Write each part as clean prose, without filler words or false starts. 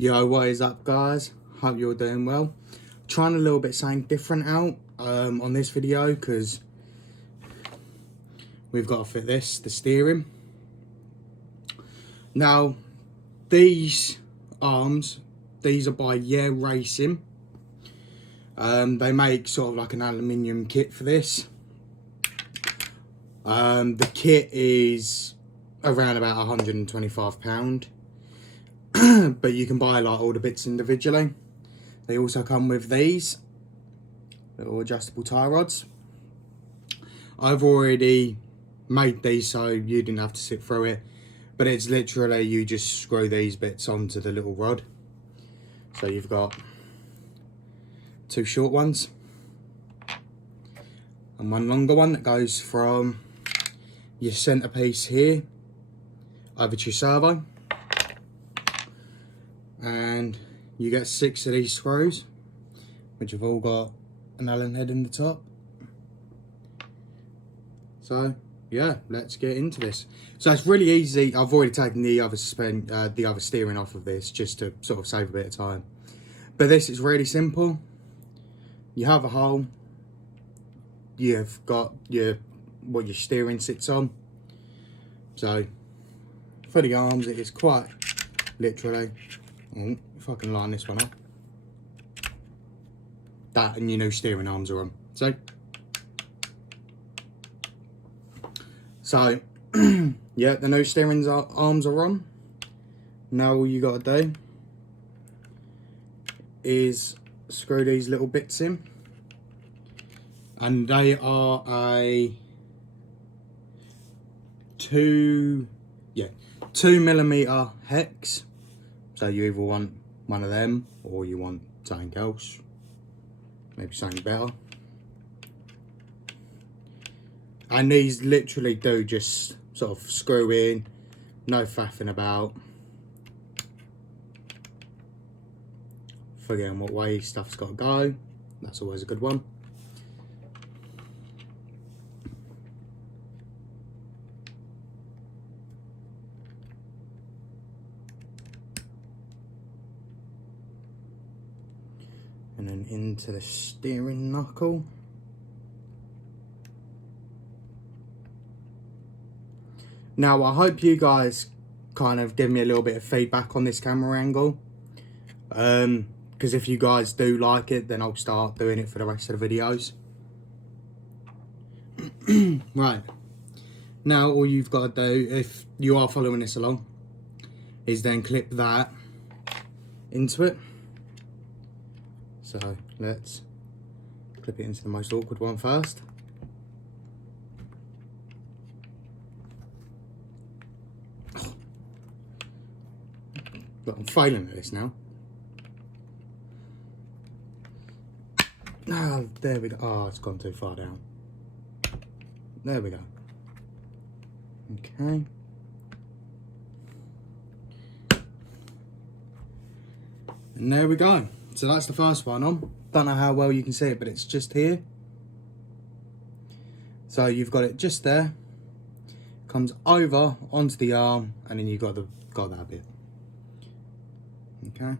Yo, what is up, guys? Hope you're doing well. Trying a little bit something different out on this video because we've got to fit the steering. Now, these arms, these are by Racing. They make sort of like an aluminium kit for this. The kit is around about £125. But you can buy like all the bits individually. They also come with these little adjustable tie rods. I've already made these so you didn't have to sit through it, but it's literally you just screw these bits onto the little rod. So you've got two short ones and one longer one that goes from your centerpiece here over to your servo. And you get 6 of these screws, which have all got an Allen head in the top. So yeah, let's get into this. So it's really easy. I've already taken the other steering off of this just to sort of save a bit of time. But this is really simple. You have a hole. You've got what your steering sits on. So for the arms, it is quite literally. If I can line this one up, that and your new steering arms are on. So yeah, the new steering arms are on. Now all you got to do is screw these little bits in, and they are a 2mm hex. So you either want one of them or you want something else, maybe something better. And these literally do just sort of screw in, no faffing about, forgetting what way stuff's got to go. That's always a good one. And then into the steering knuckle. Now, I hope you guys kind of give me a little bit of feedback on this camera angle. Because if you guys do like it, then I'll start doing it for the rest of the videos. Right. Now, all you've got to do, if you are following this along, is then clip that into it. So let's clip it into the most awkward one first. Look, I'm failing at this now. Ah, there we go. Oh, it's gone too far down. There we go. Okay. And there we go. So that's the first one on. Don't know how well you can see it, but it's just here. So you've got it just there. Comes over onto the arm, and then you've got that bit. Okay.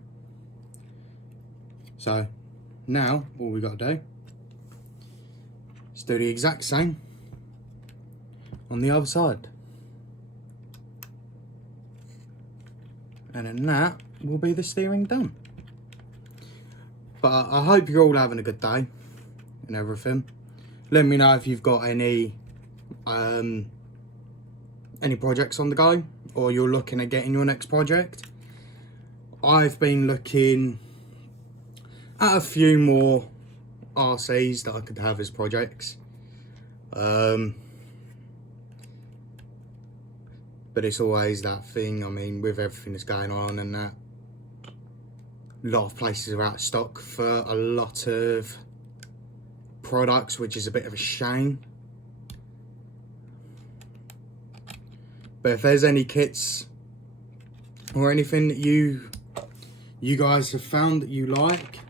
So now all we got to do is do the exact same on the other side. And then that will be the steering done. But I hope you're all having a good day and everything. Let me know if you've got any projects on the go, or you're looking at getting your next project. I've been looking at a few more RCs that I could have as projects. But it's always that thing, I mean, with everything that's going on and that, a lot of places are out of stock for a lot of products, which is a bit of a shame. But if there's any kits or anything that you guys have found that you like,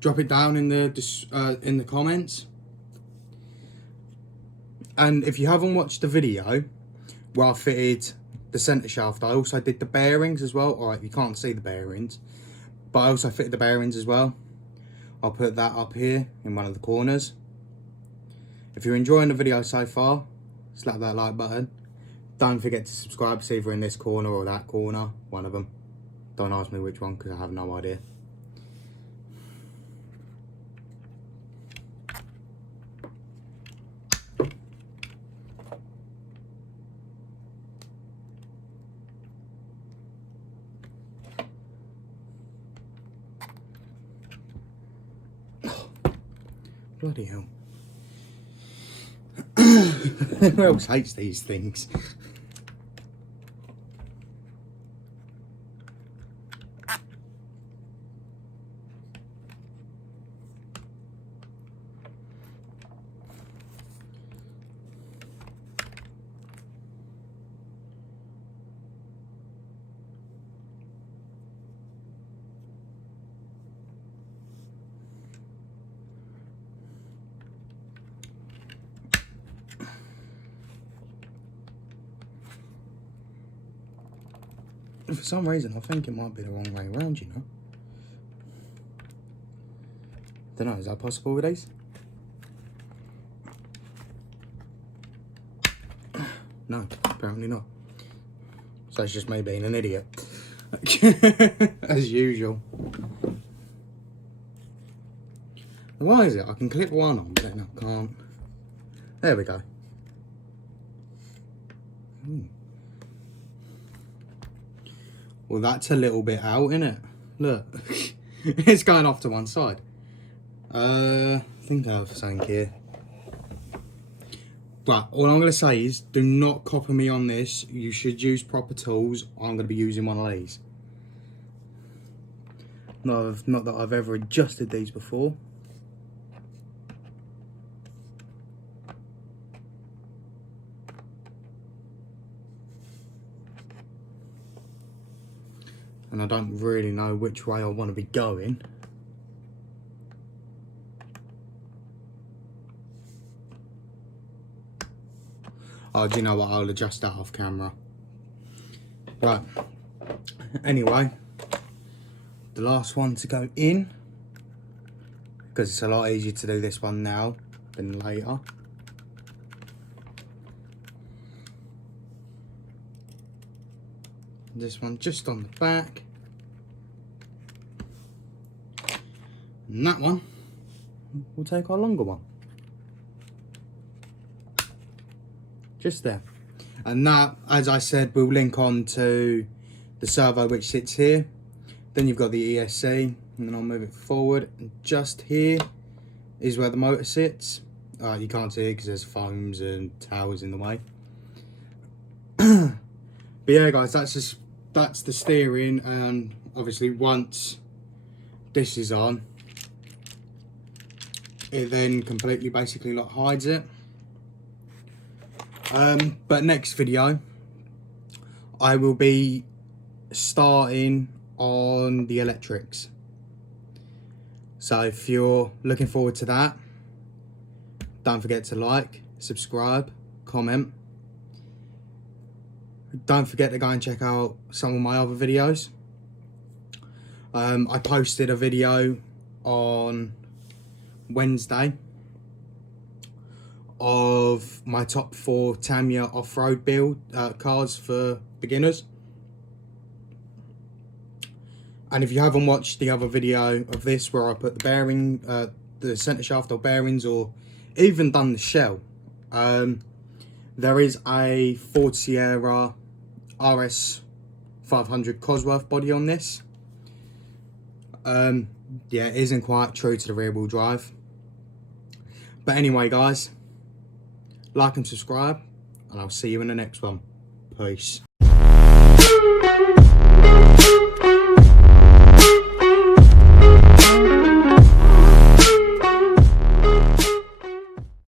drop it down in the comments. And if you haven't watched the video where I fitted the centre shaft. I also did the bearings as well. Alright, you can't see the bearings, but I also fitted the bearings as well. I'll put that up here in one of the corners. If you're enjoying the video so far, slap that like button. Don't forget to subscribe. It's either in this corner or that corner, one of them. Don't ask me which one because I have no idea. Bloody hell. Who else hates these things? For some reason, I think it might be the wrong way around, you know. Don't know, is that possible with these? No, apparently not. So it's just me being an idiot. As usual. Why is it? I can clip one on, but then I can't. There we go. Well, that's a little bit out, isn't it? Look, it's going off to one side. I think I have something here. But all I'm going to say is, do not copy me on this. You should use proper tools. I'm going to be using one of these. Not that I've ever adjusted these before. And I don't really know which way I want to be going. Oh, do you know what? I'll adjust that off camera. Right. Anyway, the last one to go in, because it's a lot easier to do this one now than later. This one just on the back, and that one we'll take our longer one just there. And that, as I said, will link on to the servo which sits here. Then you've got the ESC, and then I'll move it forward, and just here is where the motor sits. You can't see it because there's foams and towers in the way. But yeah guys, that's the steering, and obviously once this is on, it then completely basically like hides it. But next video I will be starting on the electrics, so if you're looking forward to that, don't forget to like, subscribe, comment. Don't forget to go and check out some of my other videos. I posted a video on Wednesday of my top 4 Tamiya off-road build cars for beginners. And if you haven't watched the other video of this where I put the bearing, the centre shaft or bearings, or even done the shell, there is a Ford Sierra RS 500 Cosworth body on this. Yeah, it isn't quite true to the rear wheel drive. But anyway guys, like and subscribe, and I'll see you in the next one. Peace.